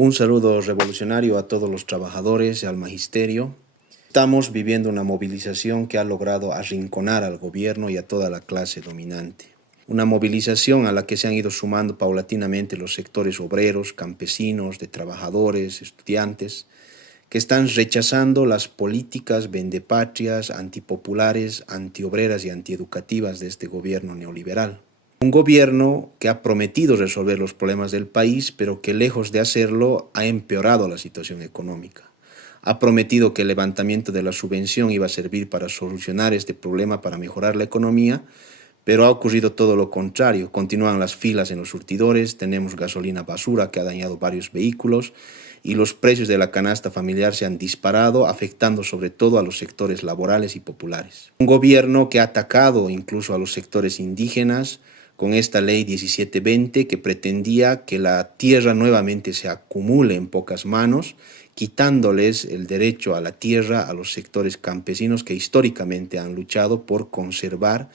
Un saludo revolucionario a todos los trabajadores y al magisterio. Estamos viviendo una movilización que ha logrado arrinconar al gobierno y a toda la clase dominante. Una movilización a la que se han ido sumando paulatinamente los sectores obreros, campesinos, de trabajadores, estudiantes, que están rechazando las políticas vendepatrias, antipopulares, antiobreras y antieducativas de este gobierno neoliberal. Un gobierno que ha prometido resolver los problemas del país, pero que lejos de hacerlo ha empeorado la situación económica. Ha prometido que el levantamiento de la subvención iba a servir para solucionar este problema, para mejorar la economía, pero ha ocurrido todo lo contrario. Continúan las filas en los surtidores, tenemos gasolina basura que ha dañado varios vehículos y los precios de la canasta familiar se han disparado, afectando sobre todo a los sectores laborales y populares. Un gobierno que ha atacado incluso a los sectores indígenas, con esta ley 1720 que pretendía que la tierra nuevamente se acumule en pocas manos, quitándoles el derecho a la tierra a los sectores campesinos que históricamente han luchado por conservar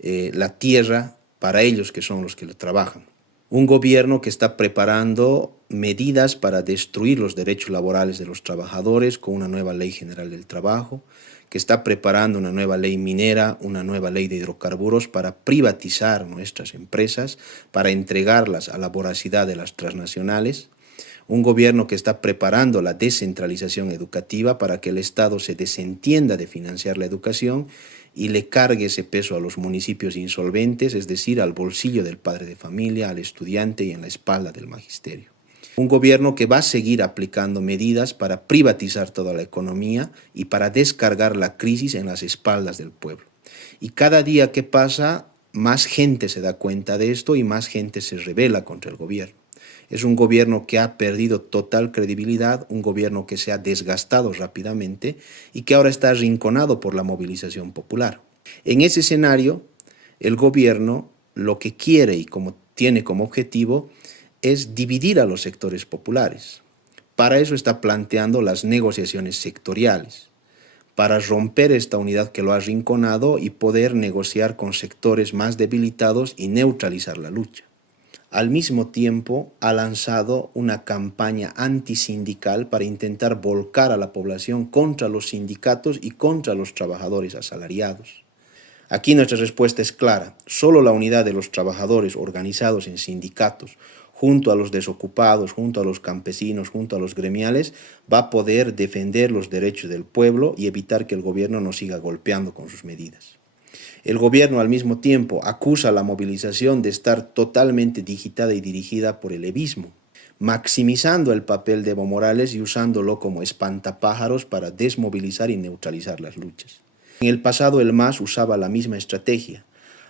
la tierra para ellos que son los que lo trabajan. Un gobierno que está preparando medidas para destruir los derechos laborales de los trabajadores con una nueva ley general del trabajo, que está preparando una nueva ley minera, una nueva ley de hidrocarburos para privatizar nuestras empresas, para entregarlas a la voracidad de las transnacionales. Un gobierno que está preparando la descentralización educativa para que el Estado se desentienda de financiar la educación y le cargue ese peso a los municipios insolventes, es decir, al bolsillo del padre de familia, al estudiante y en la espalda del magisterio. Un gobierno que va a seguir aplicando medidas para privatizar toda la economía y para descargar la crisis en las espaldas del pueblo. Y cada día que pasa, más gente se da cuenta de esto y más gente se rebela contra el gobierno. Es un gobierno que ha perdido total credibilidad, un gobierno que se ha desgastado rápidamente y que ahora está arrinconado por la movilización popular. En ese escenario, el gobierno lo que quiere y tiene como objetivo es dividir a los sectores populares. Para eso está planteando las negociaciones sectoriales, para romper esta unidad que lo ha arrinconado y poder negociar con sectores más debilitados y neutralizar la lucha. Al mismo tiempo, ha lanzado una campaña antisindical para intentar volcar a la población contra los sindicatos y contra los trabajadores asalariados. Aquí nuestra respuesta es clara: solo la unidad de los trabajadores organizados en sindicatos, junto a los desocupados, junto a los campesinos, junto a los gremiales, va a poder defender los derechos del pueblo y evitar que el gobierno nos siga golpeando con sus medidas. El gobierno al mismo tiempo acusa a la movilización de estar totalmente digitada y dirigida por el levismo, maximizando el papel de Evo Morales y usándolo como espantapájaros para desmovilizar y neutralizar las luchas. En el pasado el MAS usaba la misma estrategia.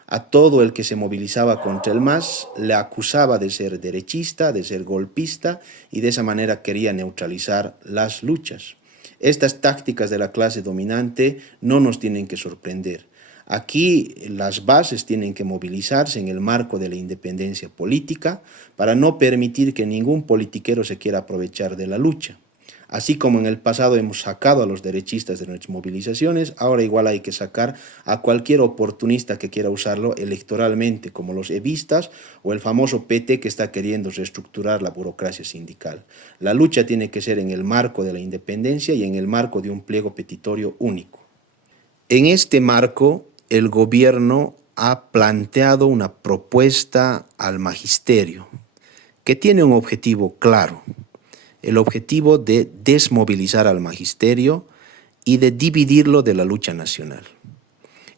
A todo el que se movilizaba contra el MAS le acusaba de ser derechista, de ser golpista y de esa manera quería neutralizar las luchas. Estas tácticas de la clase dominante no nos tienen que sorprender. Aquí las bases tienen que movilizarse en el marco de la independencia política para no permitir que ningún politiquero se quiera aprovechar de la lucha. Así como en el pasado hemos sacado a los derechistas de nuestras movilizaciones, ahora igual hay que sacar a cualquier oportunista que quiera usarlo electoralmente, como los evistas o el famoso PT que está queriendo reestructurar la burocracia sindical. La lucha tiene que ser en el marco de la independencia y en el marco de un pliego petitorio único. En este marco, el gobierno ha planteado una propuesta al magisterio que tiene un objetivo claro: el objetivo de desmovilizar al magisterio y de dividirlo de la lucha nacional.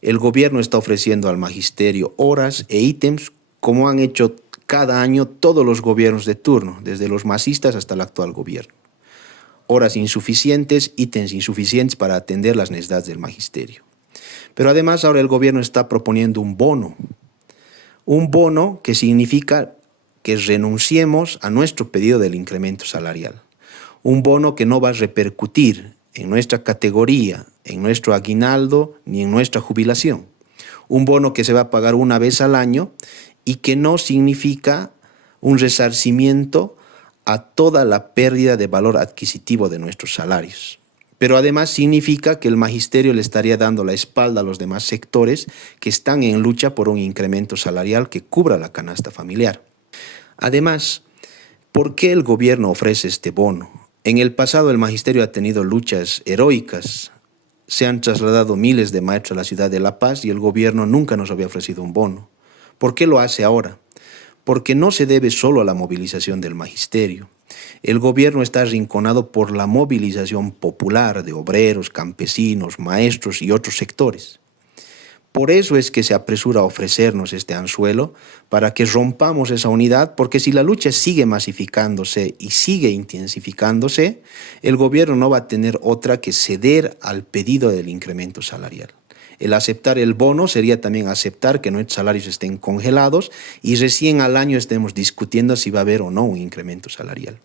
El gobierno está ofreciendo al magisterio horas e ítems como han hecho cada año todos los gobiernos de turno, desde los masistas hasta el actual gobierno. Horas insuficientes, ítems insuficientes para atender las necesidades del magisterio. Pero además ahora el gobierno está proponiendo un bono que significa que renunciemos a nuestro pedido del incremento salarial. Un bono que no va a repercutir en nuestra categoría, en nuestro aguinaldo ni en nuestra jubilación. Un bono que se va a pagar una vez al año y que no significa un resarcimiento a toda la pérdida de valor adquisitivo de nuestros salarios. Pero además significa que el magisterio le estaría dando la espalda a los demás sectores que están en lucha por un incremento salarial que cubra la canasta familiar. Además, ¿Por qué el gobierno ofrece este bono? En el pasado el magisterio ha tenido luchas heroicas. Se han trasladado miles de maestros a la ciudad de La Paz y el gobierno nunca nos había ofrecido un bono. ¿Por qué lo hace ahora? Porque no se debe solo a la movilización del magisterio. El gobierno está arrinconado por la movilización popular de obreros, campesinos, maestros y otros sectores. Por eso es que se apresura a ofrecernos este anzuelo, para que rompamos esa unidad, porque si la lucha sigue masificándose y sigue intensificándose, el gobierno no va a tener otra que ceder al pedido del incremento salarial. El aceptar el bono sería también aceptar que nuestros salarios estén congelados y recién al año estemos discutiendo si va a haber o no un incremento salarial.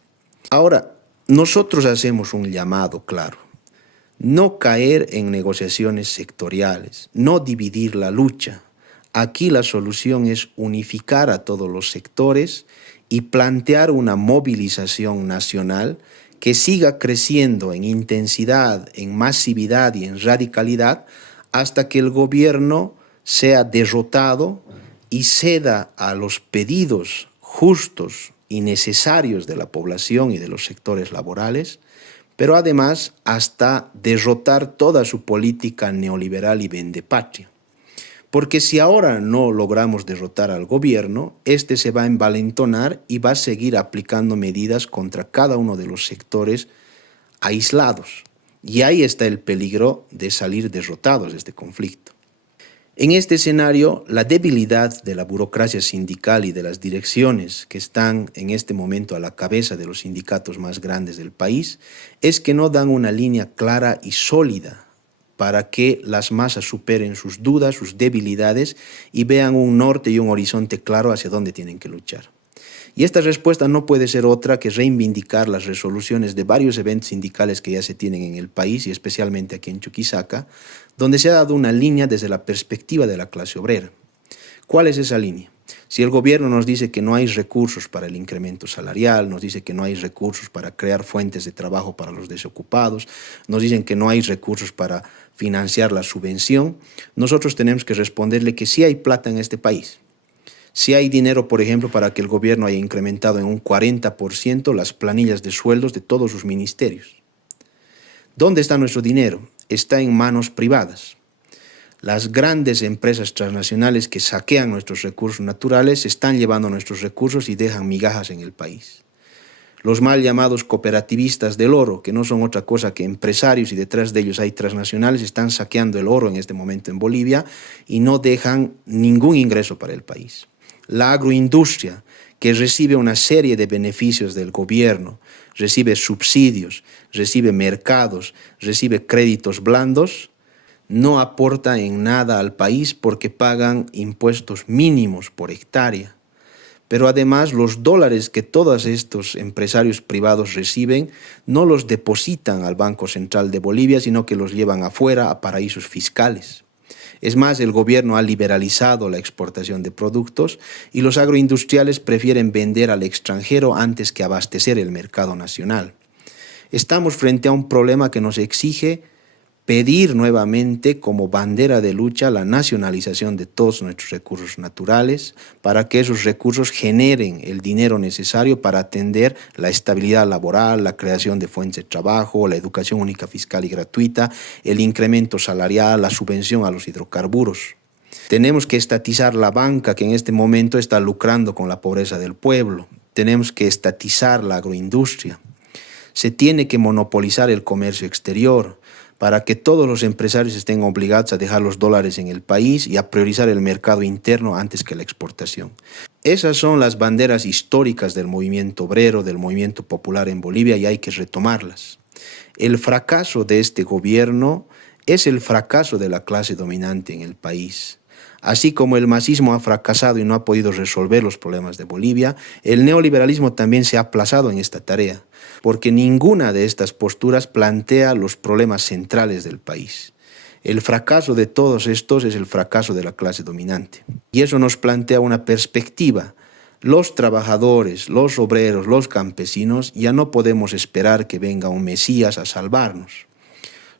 Ahora, nosotros hacemos un llamado claro. No caer en negociaciones sectoriales, no dividir la lucha. Aquí la solución es unificar a todos los sectores y plantear una movilización nacional que siga creciendo en intensidad, en masividad y en radicalidad hasta que el gobierno sea derrotado y ceda a los pedidos justos y necesarios de la población y de los sectores laborales, pero además hasta derrotar toda su política neoliberal y vendepatria. Porque si ahora no logramos derrotar al gobierno, este se va a envalentonar y va a seguir aplicando medidas contra cada uno de los sectores aislados. Y ahí está el peligro de salir derrotados de este conflicto. En este escenario, la debilidad de la burocracia sindical y de las direcciones que están en este momento a la cabeza de los sindicatos más grandes del país es que no dan una línea clara y sólida para que las masas superen sus dudas, sus debilidades y vean un norte y un horizonte claro hacia dónde tienen que luchar. Y esta respuesta no puede ser otra que reivindicar las resoluciones de varios eventos sindicales que ya se tienen en el país y especialmente aquí en Chuquisaca, donde se ha dado una línea desde la perspectiva de la clase obrera. ¿Cuál es esa línea? Si el gobierno nos dice que no hay recursos para el incremento salarial, nos dice que no hay recursos para crear fuentes de trabajo para los desocupados, nos dicen que no hay recursos para financiar la subvención, nosotros tenemos que responderle que sí hay plata en este país. Si hay dinero, por ejemplo, para que el gobierno haya incrementado en un 40% las planillas de sueldos de todos sus ministerios. ¿Dónde está nuestro dinero? Está en manos privadas. Las grandes empresas transnacionales que saquean nuestros recursos naturales están llevando nuestros recursos y dejan migajas en el país. Los mal llamados cooperativistas del oro, que no son otra cosa que empresarios y detrás de ellos hay transnacionales, están saqueando el oro en este momento en Bolivia y no dejan ningún ingreso para el país. La agroindustria, que recibe una serie de beneficios del gobierno, recibe subsidios, recibe mercados, recibe créditos blandos, no aporta en nada al país porque pagan impuestos mínimos por hectárea. Pero además los dólares que todos estos empresarios privados reciben no los depositan al Banco Central de Bolivia, sino que los llevan afuera a paraísos fiscales. Es más, el gobierno ha liberalizado la exportación de productos y los agroindustriales prefieren vender al extranjero antes que abastecer el mercado nacional. Estamos frente a un problema que nos exige pedir nuevamente como bandera de lucha la nacionalización de todos nuestros recursos naturales para que esos recursos generen el dinero necesario para atender la estabilidad laboral, la creación de fuentes de trabajo, la educación única fiscal y gratuita, el incremento salarial, la subvención a los hidrocarburos. Tenemos que estatizar la banca que en este momento está lucrando con la pobreza del pueblo. Tenemos que estatizar la agroindustria. Se tiene que monopolizar el comercio exterior para que todos los empresarios estén obligados a dejar los dólares en el país y a priorizar el mercado interno antes que la exportación. Esas son las banderas históricas del movimiento obrero, del movimiento popular en Bolivia y hay que retomarlas. El fracaso de este gobierno es el fracaso de la clase dominante en el país. Así como el masismo ha fracasado y no ha podido resolver los problemas de Bolivia, el neoliberalismo también se ha aplazado en esta tarea, porque ninguna de estas posturas plantea los problemas centrales del país. El fracaso de todos estos es el fracaso de la clase dominante. Y eso nos plantea una perspectiva. Los trabajadores, los obreros, los campesinos, ya no podemos esperar que venga un Mesías a salvarnos.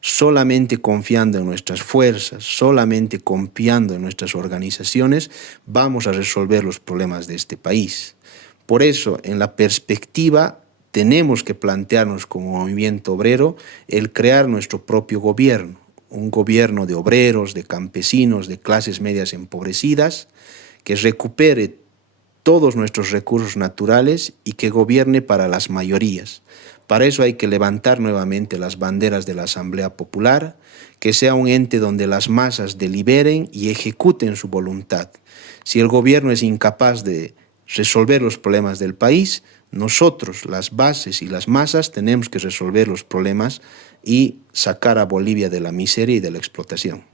Solamente confiando en nuestras fuerzas, solamente confiando en nuestras organizaciones, vamos a resolver los problemas de este país. Por eso, en la perspectiva, tenemos que plantearnos como movimiento obrero el crear nuestro propio gobierno, un gobierno de obreros, de campesinos, de clases medias empobrecidas, que recupere todos nuestros recursos naturales y que gobierne para las mayorías. Para eso hay que levantar nuevamente las banderas de la Asamblea Popular, que sea un ente donde las masas deliberen y ejecuten su voluntad. Si el gobierno es incapaz de resolver los problemas del país, nosotros, las bases y las masas, tenemos que resolver los problemas y sacar a Bolivia de la miseria y de la explotación.